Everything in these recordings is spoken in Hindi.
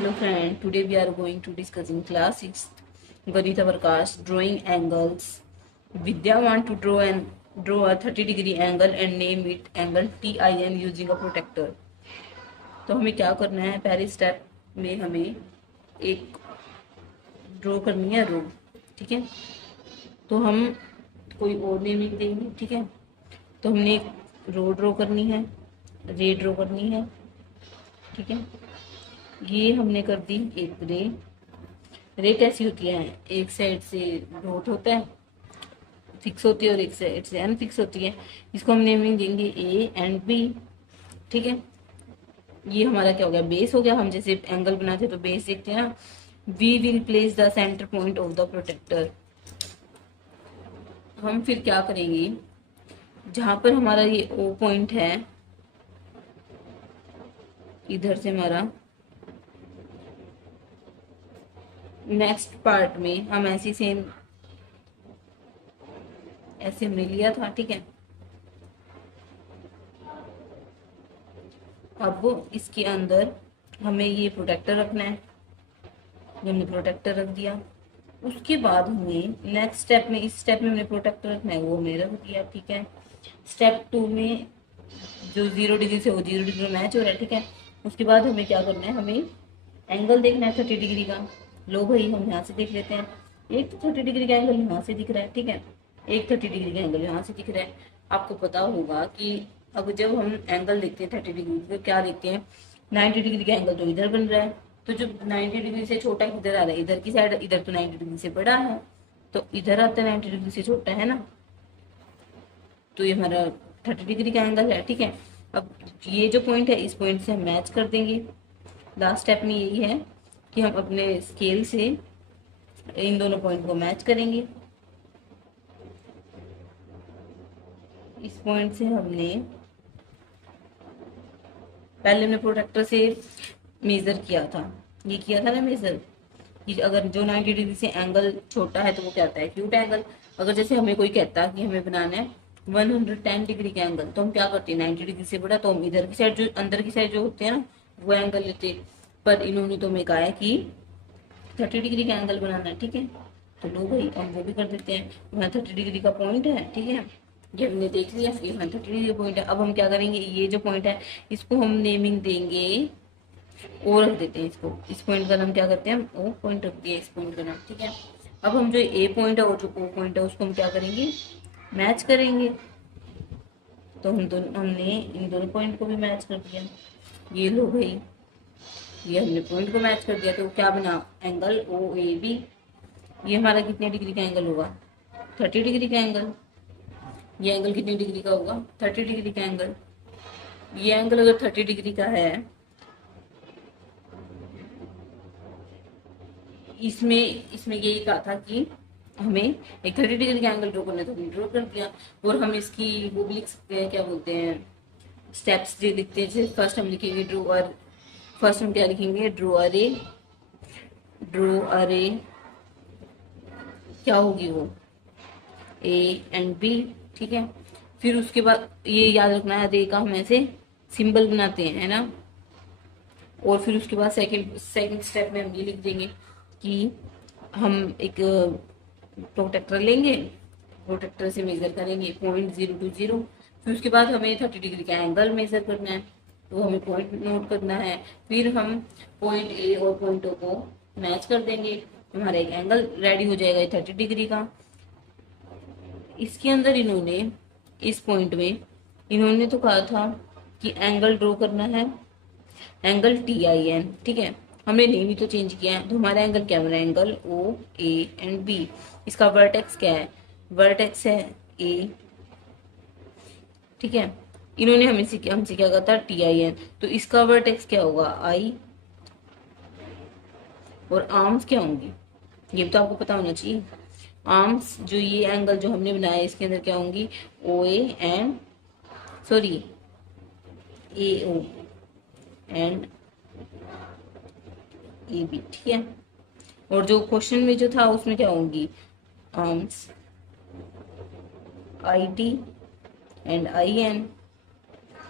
Hello friend, today we are going to discuss in class 6 Garita Prakash drawing angles. Vidya want to draw a 30-degree angle and name it angle TIN using a protractor. तो हमें क्या करना है, पहले स्टेप में हमें एक ड्रॉ करनी है रो। ठीक है, तो हम कोई और नेमिंग देंगे। ठीक है, तो हमने एक रो ड्रॉ करनी है, रे ड्रॉ करनी है। ठीक है, ये हमने कर दी एक रे। रे कैसी होती है, एक साइड से डॉट होता है, फिक्स होती है, और एक साइड से अनफिक्स होती है। इसको हम नेमिंग देंगे ए एंड बी। ठीक है, ये हमारा क्या हो गया, बेस हो गया। हम जैसे एंगल बनाते तो बेस देखते हैं ना। We will place the centre point of the protractor. हम फिर क्या करेंगे, जहां पर हमारा ये ओ पॉइंट है, इधर से हमारा नेक्स्ट पार्ट में हम ऐसी सेम ऐसे हमने लिया था। ठीक है, अब इसके अंदर हमें ये प्रोटेक्टर रखना है। हमने प्रोटेक्टर रख दिया, उसके बाद हमें नेक्स्ट स्टेप में, इस स्टेप में हमने प्रोटेक्टर रखना है, वो हमने रख दिया। ठीक है, स्टेप 2 में जो 0 डिग्री से वो 0 डिग्री में मैच हो रहा है। ठीक है, उसके बाद हमें क्या करना है, हमें एंगल देखना है 30 डिग्री का। लो भाई, हम यहाँ से देख लेते हैं। एक तो 30 डिग्री का एंगल यहाँ से दिख रहा है। ठीक है, एक 30 डिग्री का एंगल यहाँ से दिख रहा है। आपको पता होगा कि अब जब हम एंगल देखते हैं 30 डिग्री तो क्या देखते हैं, 90 डिग्री का एंगल तो इधर बन रहा है। तो जो 90 डिग्री से छोटा किधर आ रहा है, इधर की साइड। इधर तो 90 डिग्री से बड़ा है, तो इधर आता है 90 डिग्री से छोटा, है ना। तो ये हमारा 30 डिग्री का एंगल है। ठीक है, अब ये जो पॉइंट है, इस पॉइंट से हम मैच कर देंगे। लास्ट स्टेप में यही है कि हम अपने स्केल से इन दोनों पॉइंट को मैच करेंगे। इस पॉइंट से हमने प्रोट्रैक्टर से मेजर किया था, ये किया था ना मेजर, कि अगर जो 90 डिग्री से एंगल छोटा है तो वो क्या होता है, एक्यूट एंगल। अगर जैसे हमें कोई कहता है कि हमें बनाना है 110 डिग्री का एंगल, तो हम क्या करते हैं, 90 डिग्री से बड़ा, तो हम इधर की साइड, जो अंदर की साइड जो होते हैं ना, वो एंगल लेते। पर इन्होंने तो हमें कहा है कि 30 डिग्री का एंगल बनाना है। ठीक है, तो लो भाई, हम वो भी कर देते हैं। वहाँ 30 डिग्री का पॉइंट है। ठीक है, ये हमने देख लिया, ये 30 डिग्री पॉइंट है। अब हम क्या करेंगे, ये जो पॉइंट है इसको हम नेमिंग देंगे, ओ रख देते हैं इसको। इस पॉइंट का नाम क्या करते हैं, हम ओ पॉइंट रख दिया इस पॉइंट का नाम। ठीक है, अब हम जो ए पॉइंट है और जो ओ पॉइंट है उसको हम क्या करेंगे, मैच करेंगे। तो हमने इन दोनों पॉइंट को भी मैच कर दिया। ये लो भाई, ये हमने पॉइंट को मैच कर दिया, तो क्या बना, एंगल ओ ए बी। ये हमारा कितने डिग्री का एंगल होगा, 30 डिग्री का एंगल। ये एंगल कितने डिग्री का होगा, 30 डिग्री का एंगल। ये एंगल अगर 30 डिग्री का है, इसमें इसमें यही कहा था कि हमें एक 30 डिग्री का एंगल ड्रॉ करना है, तो हमने ड्रॉ कर दिया। और हम इसकी वो भी लिख सकते हैं, क्या बोलते हैं, स्टेप्स जो लिखते हैं। जैसे फर्स्ट हम लिखेंगे ड्रॉ, और फर्स्ट हम क्या लिखेंगे, ड्रॉ अरे। ड्रॉ अरे क्या होगी वो, ए एंड बी। ठीक है, फिर उसके बाद ये याद रखना है, अरे का हम ऐसे सिंबल बनाते हैं, है ना। और फिर उसके बाद सेकंड स्टेप में हम ये लिख देंगे कि हम एक प्रोटेक्टर लेंगे, प्रोटेक्टर से मेजर करेंगे पॉइंट 0 to 0। फिर उसके बाद हमें 30 डिग्री का एंगल मेजर करना है, तो हमें पॉइंट नोट करना है। फिर हम पॉइंट ए और पॉइंट ओ को मैच कर देंगे, हमारा एक एंगल रेडी हो जाएगा 30 डिग्री का। इसके अंदर इन्होंने, इस पॉइंट में इन्होंने तो कहा था कि एंगल ड्रॉ करना है, एंगल TIN। ठीक है, हमने नेम ही तो चेंज किया है, तो हमारा एंगल क्या बना, angle O A and B. इसका वर्टेक्स क्या है, वर्टेक्स है ए। ठीक है, इन्होंने हमसे क्या कहा था, TIN, तो इसका वर्टेक्स क्या होगा, आई। और आर्म्स क्या होंगी, ये भी तो आपको पता होना चाहिए। आर्म्स, जो ये एंगल जो हमने बनाया है, इसके अंदर क्या होंगी, O A and, sorry, A O and A B. ठीक है, और जो क्वेश्चन में जो था उसमें क्या होंगी, आर्म्स IT एंड IN।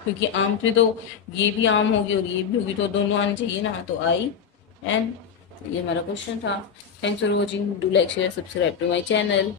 क्योंकि आर्म्स में तो ये भी आर्म होगी और ये भी होगी, तो दोनों आनी चाहिए ना, तो आई एंड ये हमारा क्वेश्चन था। Thanks for watching, do like share subscribe to my channel.